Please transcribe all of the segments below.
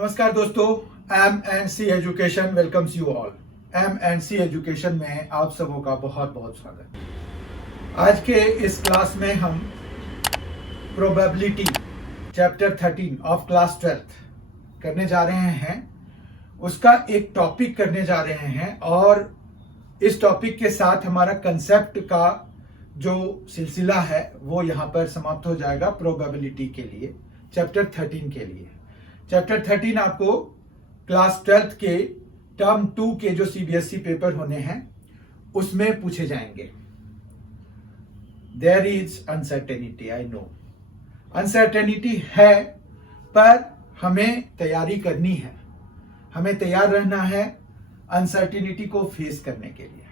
नमस्कार दोस्तों, M&C education welcomes you all. M&C education में आप सबों का बहुत बहुत स्वागत। आज के इस क्लास में हम प्रोबेबिलिटी चैप्टर 13 ऑफ क्लास 12 करने जा रहे हैं। उसका एक टॉपिक करने जा रहे हैं और इस टॉपिक के साथ हमारा कंसेप्ट का जो सिलसिला है वो यहाँ पर समाप्त हो जाएगा। प्रोबेबिलिटी के लिए चैप्टर 13 के लिए चैप्टर 13 आपको क्लास 12 के टर्म 2 के जो सीबीएसई पेपर होने हैं उसमें पूछे जाएंगे। There is uncertainty, I know uncertainty है, पर हमें तैयारी करनी है, हमें तैयार रहना है अनसर्टेनिटी को फेस करने के लिए।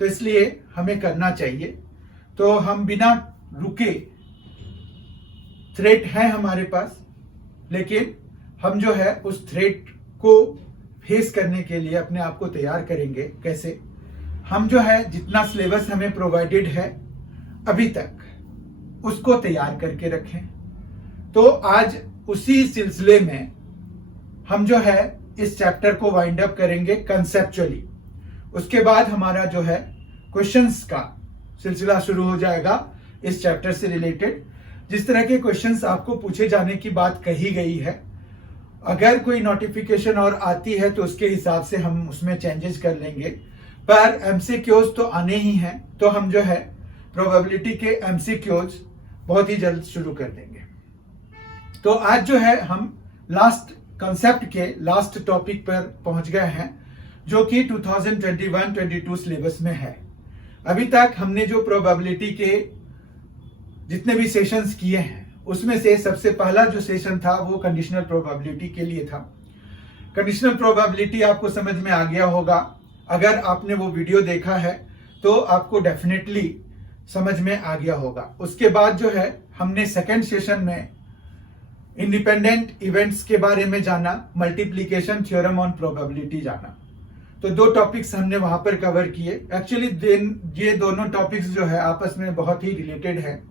तो इसलिए हमें करना चाहिए। तो हम बिना रुके, थ्रेट है हमारे पास, लेकिन हम जो है उस थ्रेट को फेस करने के लिए अपने आप को तैयार करेंगे। कैसे? हम जो है जितना सिलेबस हमें प्रोवाइडेड है अभी तक उसको तैयार करके रखें। तो आज उसी सिलसिले में हम जो है इस चैप्टर को वाइंड अप करेंगे कंसेप्चुअली। उसके बाद हमारा जो है क्वेश्चंस का सिलसिला शुरू हो जाएगा इस चैप्टर से रिलेटेड। जिस तरह के क्वेश्चंस आपको पूछे जाने की बात कही गई है, अगर कोई नोटिफिकेशन और आती है तो उसके हिसाब से हम उसमें चेंजेस कर लेंगे, पर एमसीक्यूज तो आने ही हैं। तो हम जो है प्रोबेबिलिटी के एमसीक्यूज बहुत ही जल्द शुरू कर देंगे। तो आज जो है हम लास्ट कंसेप्ट के लास्ट टॉपिक पर पहुंच गए हैं, जो कि 2021-22 सिलेबस में है। अभी तक हमने जो प्रोबेबिलिटी के जितने भी सेशंस किए हैं उसमें से सबसे पहला जो सेशन था वो कंडीशनल प्रोबेबिलिटी के लिए था। कंडीशनल प्रोबेबिलिटी आपको समझ में आ गया होगा। अगर आपने वो वीडियो देखा है तो आपको डेफिनेटली समझ में आ गया होगा। उसके बाद जो है हमने सेकेंड सेशन में इंडिपेंडेंट इवेंट्स के बारे में जाना, मल्टीप्लीकेशन थ्योरम ऑन प्रोबेबिलिटी जाना। तो दो टॉपिक्स हमने वहां पर कवर किए। एक्चुअली ये दोनों टॉपिक्स जो है आपस में बहुत ही रिलेटेड है,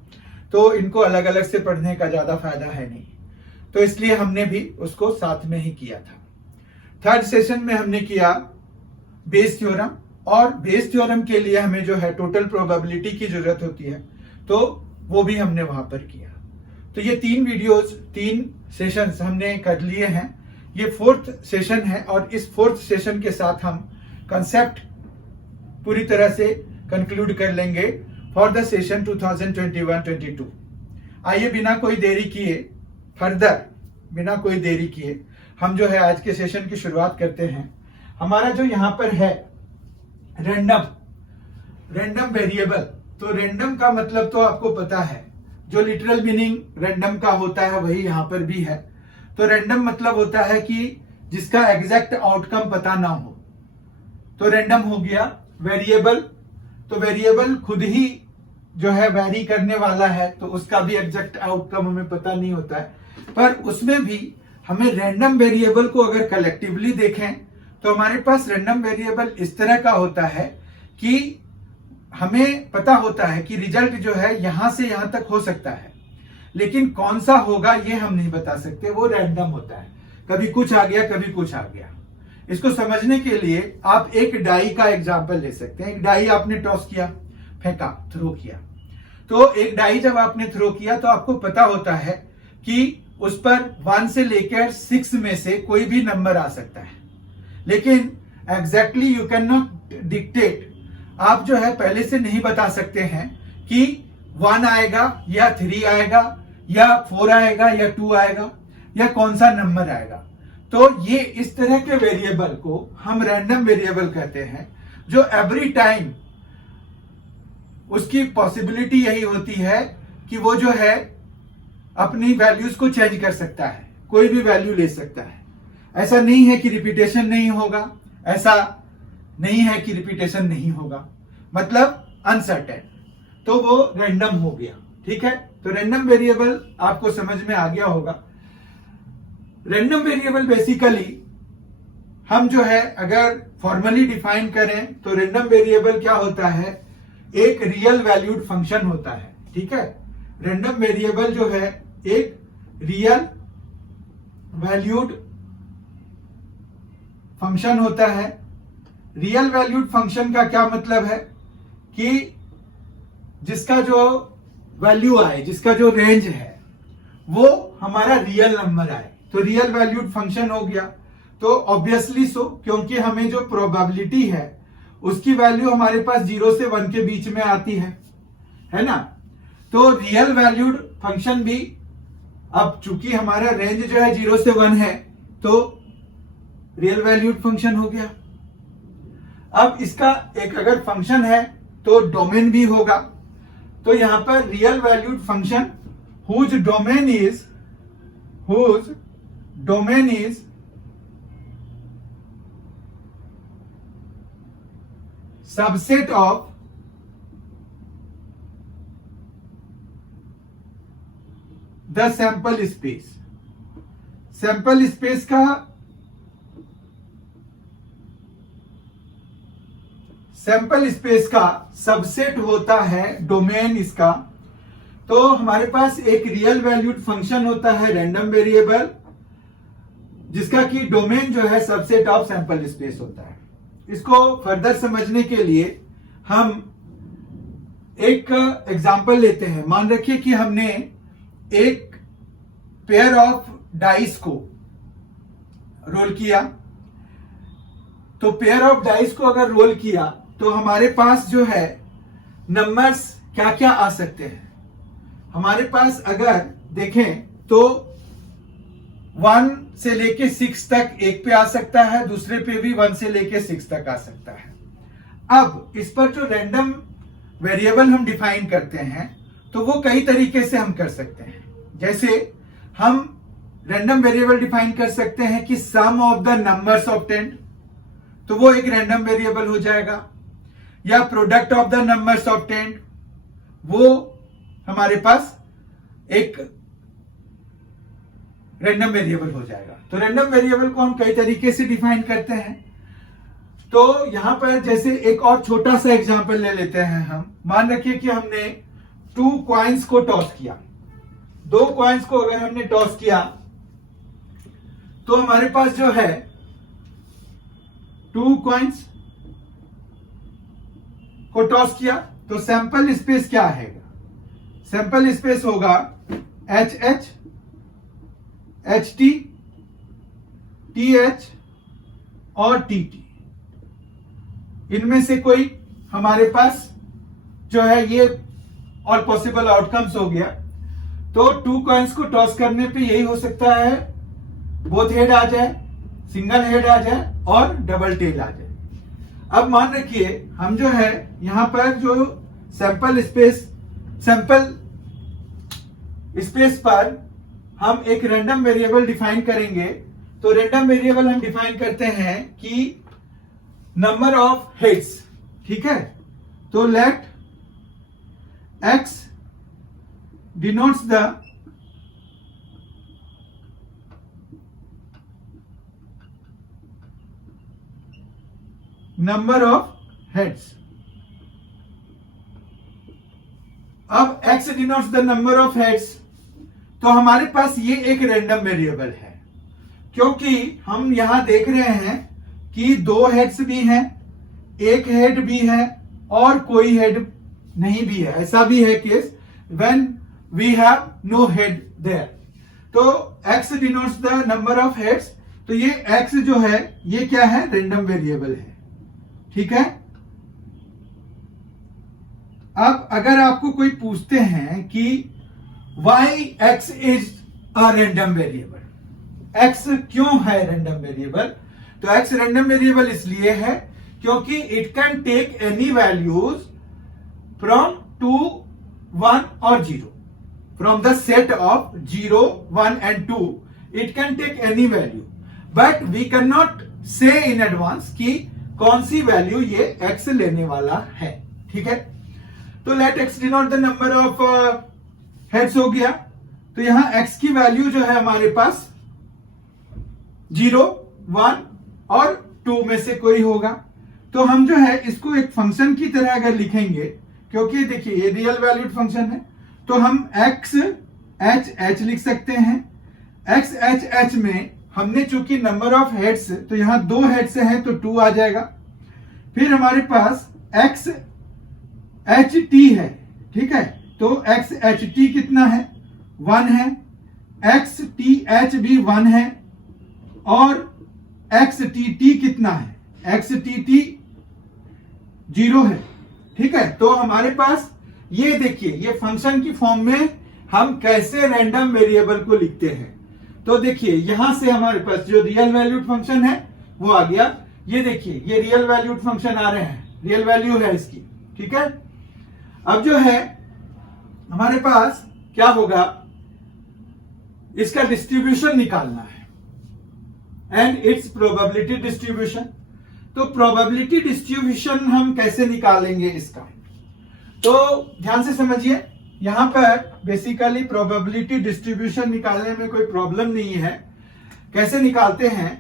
तो इनको अलग अलग से पढ़ने का ज्यादा फायदा है नहीं, तो इसलिए हमने भी उसको साथ में ही किया था। थर्ड सेशन में हमने किया बेस थ्योरम, और बेस थ्योरम के लिए हमें जो है टोटल प्रोबेबिलिटी की जरूरत होती है, तो वो भी हमने वहां पर किया। तो ये 3 वीडियोस, 3 सेशंस हमने कर लिए हैं। ये 4th सेशन है और इस 4th सेशन के साथ हम कंसेप्ट पूरी तरह से कंक्लूड कर लेंगे फॉर द सेशन 2021-22। आइए बिना कोई देरी किए हम जो है आज के सेशन की शुरुआत करते हैं। हमारा जो यहाँ पर है रैंडम वेरिएबल। तो रैंडम का मतलब तो आपको पता है, जो लिटरल मीनिंग रैंडम का होता है वही यहाँ पर भी है। तो रैंडम मतलब होता है कि जिसका एग्जैक्ट आउटकम पता ना हो, तो रैंडम हो गया। वेरिएबल, तो वेरिएबल खुद ही जो है वैरी करने वाला है, तो उसका भी एग्जैक्ट आउटकम हमें पता नहीं होता है। पर उसमें भी हमें रैंडम वेरिएबल को अगर कलेक्टिवली देखें तो हमारे पास रैंडम वेरिएबल इस तरह का होता है कि हमें पता होता है कि रिजल्ट जो है यहां से यहां तक हो सकता है, लेकिन कौन सा होगा ये हम नहीं बता सकते, वो रैंडम होता है। कभी कुछ आ गया, कभी कुछ आ गया। इसको समझने के लिए आप एक डाई का एग्जांपल ले सकते हैं। एक डाई आपने टॉस किया, फेंका, थ्रो किया। तो एक डाई जब आपने थ्रो किया तो आपको पता होता है कि उस पर 1 से लेकर 6 में से कोई भी नंबर आ सकता है, लेकिन exactly you can not dictate. आप जो है पहले से नहीं बता सकते हैं कि 1 आएगा या 3 आएगा या 4 आएगा या 2 आएगा या कौन सा नंबर आएगा। तो ये इस तरह के वेरिएबल को हम रैंडम वेरिएबल कहते हैं, जो एवरी टाइम उसकी पॉसिबिलिटी यही होती है कि वो जो है अपनी वैल्यूज को चेंज कर सकता है, कोई भी वैल्यू ले सकता है। ऐसा नहीं है कि रिपीटेशन नहीं होगा, ऐसा नहीं है कि रिपीटेशन नहीं होगा, मतलब अनसर्टेन। तो वो रैंडम हो गया। ठीक है, तो रैंडम वेरिएबल आपको समझ में आ गया होगा। रैंडम वेरिएबल बेसिकली हम जो है अगर फॉर्मली डिफाइन करें तो रैंडम वेरिएबल क्या होता है, एक रियल वैल्यूड फंक्शन होता है। ठीक है, रैंडम वेरिएबल जो है एक रियल वैल्यूड फंक्शन होता है। रियल वैल्यूड फंक्शन का क्या मतलब है कि जिसका जो वैल्यू आए, जिसका जो रेंज है वो हमारा रियल नंबर आए, तो रियल वैल्यूड फंक्शन हो गया। तो ऑब्वियसली सो, क्योंकि हमें जो प्रोबेबिलिटी है उसकी वैल्यू हमारे पास 0 से 1 के बीच में आती है ना। तो रियल वैल्यूड फंक्शन भी, अब चूंकि हमारा रेंज जो है 0 से 1 है तो रियल वैल्यूड फंक्शन हो गया। अब इसका एक अगर फंक्शन है तो डोमेन भी होगा। तो यहां पर real valued function whose domain is subset of the sample space। Sample space का सबसेट होता है डोमेन इसका। तो हमारे पास एक रियल वैल्यूड फंक्शन होता है रैंडम वेरिएबल, जिसका कि डोमेन जो है सबसेट ऑफ सैंपल स्पेस होता है। इसको फर्दर समझने के लिए हम एक एग्जांपल लेते हैं। मान रखिए कि हमने एक पेयर ऑफ डाइस को रोल किया। तो पेयर ऑफ डाइस को अगर रोल किया तो हमारे पास जो है नंबर्स क्या क्या आ सकते हैं। हमारे पास अगर देखें तो 1 से लेके 6 तक एक पे आ सकता है, दूसरे पे भी 1 से लेके 6 तक आ सकता है। अब इस पर जो रैंडम वेरिएबल हम डिफाइन करते हैं तो वो कई तरीके से हम कर सकते हैं। जैसे हम रैंडम वेरिएबल डिफाइन कर सकते हैं कि सम ऑफ द नंबर्स ऑफ 10, तो वो एक रैंडम वेरिएबल हो जाएगा। या product of the numbers of 10, वो हमारे पास एक रैंडम वेरिएबल हो जाएगा। तो रैंडम वेरिएबल को हम कई तरीके से डिफाइन करते हैं। तो यहां पर जैसे एक और छोटा सा एग्जांपल ले लेते हैं हम। मान रखिए कि हमने 2 कॉइन्स को टॉस किया। 2 कॉइन्स को अगर हमने टॉस किया तो हमारे पास जो है 2 कॉइन्स को टॉस किया तो सैंपल स्पेस क्या है? सैंपल स्पेस होगा HH, HT, TH और TT। इनमें से कोई हमारे पास जो है ये और पॉसिबल आउटकम्स हो गया। तो 2 कॉइन्स को टॉस करने पे यही हो सकता है, बोथ हेड आ जाए, सिंगल हेड आ जाए और डबल टेल आ जाए। अब मान रखिए हम जो है यहां पर जो सैंपल स्पेस पर हम एक रैंडम वेरिएबल डिफाइन करेंगे। तो रैंडम वेरिएबल हम डिफाइन करते हैं कि नंबर ऑफ हेड्स, ठीक है। तो let x denotes the number of heads. अब x denotes the number of heads, तो हमारे पास ये एक रैंडम वेरिएबल है, क्योंकि हम यहां देख रहे हैं कि 2 हेड्स भी हैं, 1 हेड भी है और कोई हेड नहीं भी है। ऐसा भी है case when we have no head there. तो x denotes the number of heads, तो ये x जो है ये क्या है? रैंडम वेरिएबल है, ठीक है। अब अगर आपको कोई पूछते हैं कि why x is a random variable, x क्यों है रैंडम वेरिएबल, तो x रैंडम वेरिएबल इसलिए है क्योंकि it can take any values from 2, 1 और 0, from the set of 0, 1 and 2 it can take any value, but we can not say in advance कि कौन सी value ये x लेने वाला है, ठीक है। तो let x denote the number of heads हो गया। तो यहां x की वैल्यू जो है हमारे पास 0, 1 और 2 में से कोई होगा। तो हम जो है इसको एक फंक्शन की तरह अगर लिखेंगे, क्योंकि देखिए ये रियल वैल्यूड फंक्शन है, तो हम x h लिख सकते हैं, एक्स एच एच में हमने चूंकि नंबर ऑफ हेड्स, तो यहां 2 हेड्स हैं तो 2 आ जाएगा। फिर हमारे पास एक्स एच टी है, ठीक है, तो एक्स एच टी कितना है, 1 है। एक्स टी एच भी 1 है। और एक्स टी टी कितना है, एक्स टी टी 0 है, ठीक है। तो हमारे पास ये देखिए, ये फंक्शन की फॉर्म में हम कैसे रैंडम वेरिएबल को लिखते हैं। तो देखिए यहां से हमारे पास जो रियल वैल्यूड फंक्शन है वो आ गया। ये देखिए, ये रियल वैल्यूड फंक्शन आ रहे हैं, रियल वैल्यू है इसकी, ठीक है। अब जो है हमारे पास क्या होगा, इसका डिस्ट्रीब्यूशन निकालना है एंड इट्स प्रोबेबिलिटी डिस्ट्रीब्यूशन। तो प्रोबेबिलिटी डिस्ट्रीब्यूशन हम कैसे निकालेंगे इसका, तो ध्यान से समझिए। यहां पर बेसिकली प्रोबेबिलिटी डिस्ट्रीब्यूशन निकालने में कोई प्रॉब्लम नहीं है। कैसे निकालते हैं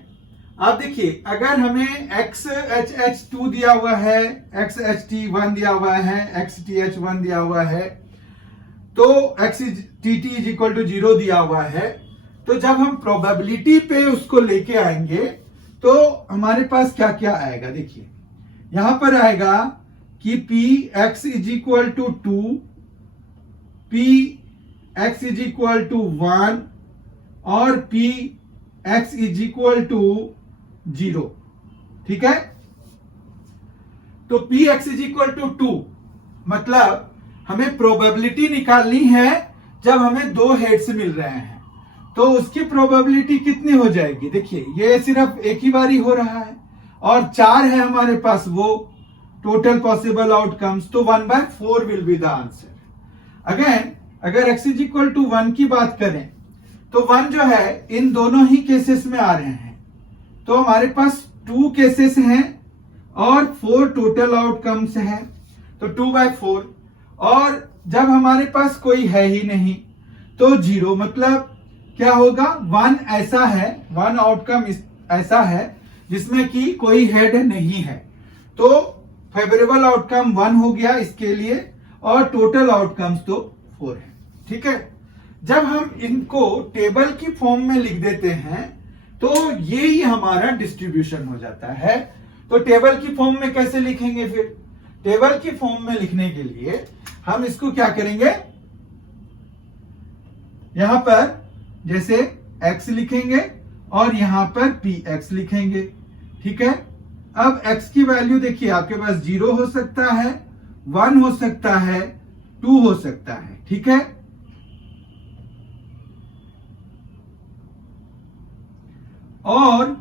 आप देखिए, अगर हमें एक्स एच एच 2 दिया हुआ है, एक्स एच टी 1 दिया हुआ है, एक्स टी एच 1 दिया हुआ है, तो एक्स टी टी इज इक्वल टू 0 दिया हुआ है, तो जब हम प्रोबेबिलिटी पे उसको लेके आएंगे तो हमारे पास क्या क्या आएगा। देखिए यहां पर आएगा कि p x is equal to 2, p x is equal to 1 और p x is equal to 0, ठीक है। तो p x is equal to 2 मतलब हमें प्रोबेबिलिटी निकालनी है जब हमें 2 हेड्स मिल रहे हैं, तो उसकी प्रोबेबिलिटी कितनी हो जाएगी। देखिए ये सिर्फ एक ही बारी हो रहा है और 4 है हमारे पास वो टोटल पॉसिबल आउटकम्स, तो 1/4 will be the answer. Again अगर x इज इक्वल टू 1 की बात करें तो 1 जो है इन दोनों ही केसेस में आ रहे हैं, तो हमारे पास 2 केसेस हैं और 4 टोटल आउटकम्स हैं, तो 2/4। और जब हमारे पास कोई है ही नहीं तो 0, मतलब क्या होगा, 1 ऐसा है, 1 आउटकम ऐसा है जिसमें कि कोई हेड नहीं है, तो फेवरेबल आउटकम 1 हो गया इसके लिए और टोटल आउटकम्स तो 4 है, ठीक है। जब हम इनको टेबल की फॉर्म में लिख देते हैं तो ये ही हमारा डिस्ट्रीब्यूशन हो जाता है। तो टेबल की फॉर्म में कैसे लिखेंगे, फिर टेबल की फॉर्म में लिखने के लिए हम इसको क्या करेंगे, यहां पर जैसे x लिखेंगे और यहां पर px लिखेंगे, ठीक है। अब x की वैल्यू देखिए आपके पास 0 हो सकता है, 1 हो सकता है, 2 हो सकता है, ठीक है। और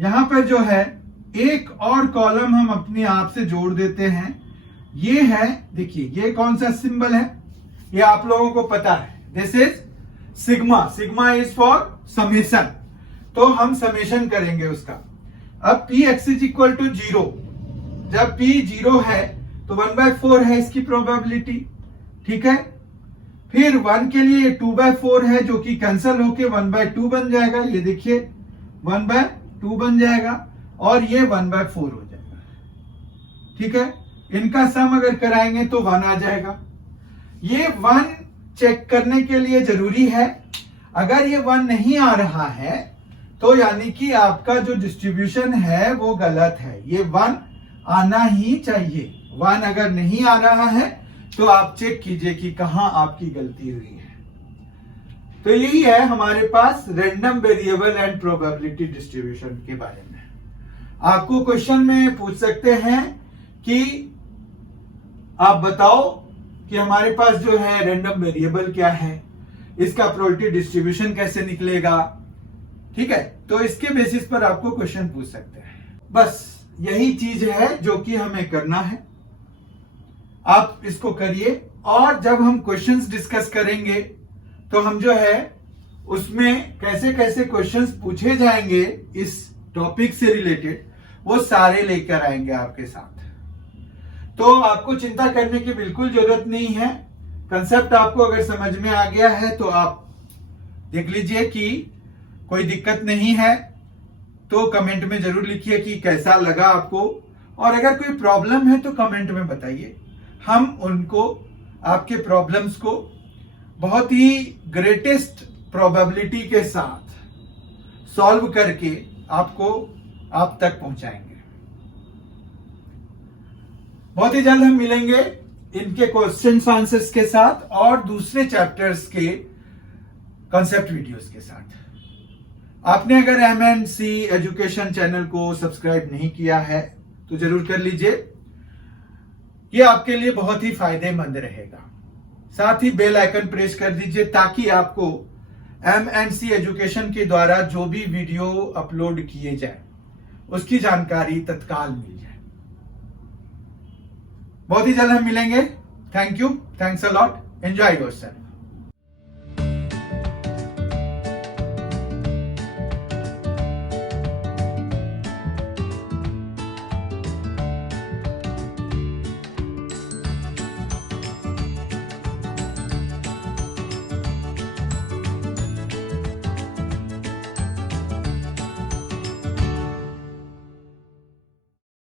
यहां पर जो है एक और कॉलम हम अपने आप से जोड़ देते हैं, ये है, देखिए ये कौन सा सिंबल है, ये आप लोगों को पता है, this is sigma. Sigma is for summation, तो हम समेशन करेंगे उसका। अब p x is equal to 0, जब p 0 है तो 1/4 है इसकी प्रोबेबिलिटी, ठीक है। फिर 1 के लिए 2/4 है जो कि कैंसल होके 1/2 बन जाएगा, ये देखिए 1/2 बन जाएगा और ये 1/4 हो जाएगा, ठीक है। इनका सम अगर कराएंगे तो 1 आ जाएगा। ये 1 चेक करने के लिए जरूरी है, अगर ये 1 नहीं आ रहा है तो यानी कि आपका जो डिस्ट्रीब्यूशन है वो गलत है, ये 1 आना ही चाहिए। 1 अगर नहीं आ रहा है तो आप चेक कीजिए कि कहां आपकी गलती हुई है। तो यही है हमारे पास random variable and probability distribution के बारे में। आपको क्वेश्चन में पूछ सकते हैं कि आप बताओ कि हमारे पास जो है रैंडम वेरिएबल क्या है, इसका प्रोबेबिलिटी डिस्ट्रीब्यूशन कैसे निकलेगा, ठीक है। तो इसके बेसिस पर आपको क्वेश्चन पूछ सकते हैं। बस यही चीज है जो कि हमें करना है, आप इसको करिए। और जब हम क्वेश्चंस डिस्कस करेंगे तो हम जो है उसमें कैसे कैसे क्वेश्चंस पूछे जाएंगे इस टॉपिक से रिलेटेड, वो सारे लेकर आएंगे आपके साथ। तो आपको चिंता करने की बिल्कुल जरूरत नहीं है। कंसेप्ट आपको अगर समझ में आ गया है तो आप देख लीजिए कि कोई दिक्कत नहीं है, तो कमेंट में जरूर लिखिए कि कैसा लगा आपको, और अगर कोई प्रॉब्लम है तो कमेंट में बताइए, हम उनको आपके प्रॉब्लम्स को बहुत ही ग्रेटेस्ट प्रोबेबिलिटी के साथ सॉल्व करके आपको आप तक पहुंचाएंगे। बहुत ही जल्द हम मिलेंगे इनके क्वेश्चंस आंसर्स के साथ और दूसरे चैप्टर्स के कॉन्सेप्ट वीडियोस के साथ। आपने अगर MNC एजुकेशन चैनल को सब्सक्राइब नहीं किया है तो जरूर कर लीजिए, ये आपके लिए बहुत ही फायदेमंद रहेगा। साथ ही बेल आइकन प्रेस कर दीजिए ताकि आपको MNC एजुकेशन के द्वारा जो भी वीडियो अपलोड किए जाए उसकी जानकारी तत्काल मिल जाए। बहुत ही जल्द हम मिलेंगे। Thank you, thanks a lot, enjoy yourself.